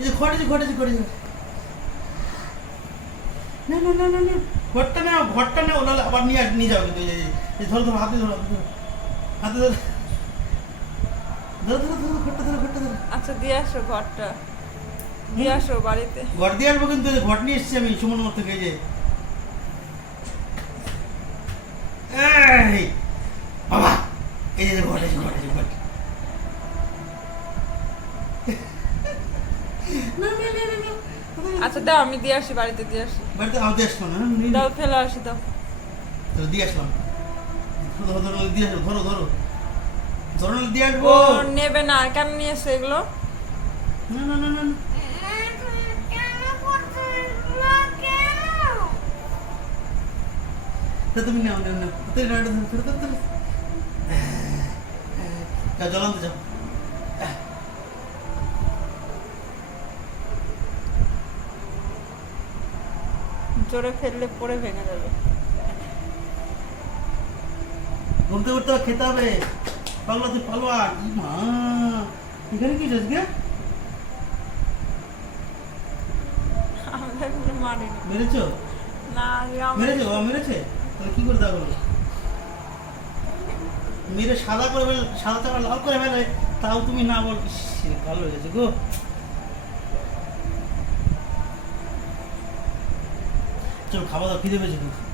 এই ঘটেছে ঘটেছে ঘটেছে না না না না না। ঘরটা না ঘরটা না ওনার আবার নিয়ে নিয়ে যাও কিন্তু এই- ধরো ধরো হাতে ধরো হাতে ধরো। ধরো। ধরো ধরো ঘরটা ধরো ঘরটা ধরো। আচ্ছা দিয়ে আসো ঘরটা। দিয়ে আসো বাড়িতে। ঘর দিয়ে আসব কিন্তু ঘর নিয়ে এসেছি আমি সুমন মোড় থেকে যে। বাবা এই যে ঘর এসে ঘর এসে ঘর না না না না না আচ্ছা দাও আমি দিয়ে আসি বাড়িতে দিয়ে আসি। বাড়িতে আমাদের আসব না নিয়ে দাও ফেলে আসি দাও। তো দিয়ে আসলাম ধরো ধরো দিয়ে আসব ধরো ধরো। ধরো দিয়ে আসব। ও নেবে না কেন নিয়ে নিয়েছে এগুলো? না না না না তুমি নাও নাও নাও। ধরো, ধরো, ধরো। যাও জল আনতে যাও। জোরে ফেললে পড়ে ভেঙে যাবে। ঘুরতে ঘুরতে খেতে হবে। পাগলা তুই পালোয়ান মা। এখানে কি আজকে? মেরেছো? না মেরেছে? বাবা মেরেছে? তাহলে কি করে হলো মেরে সাদা করে ফেলে সাদা লাল করে ফেলে। তাও তুমি না বল ভালো কালো হয়ে গেছে গো। 좀 가봐서 피드백 좀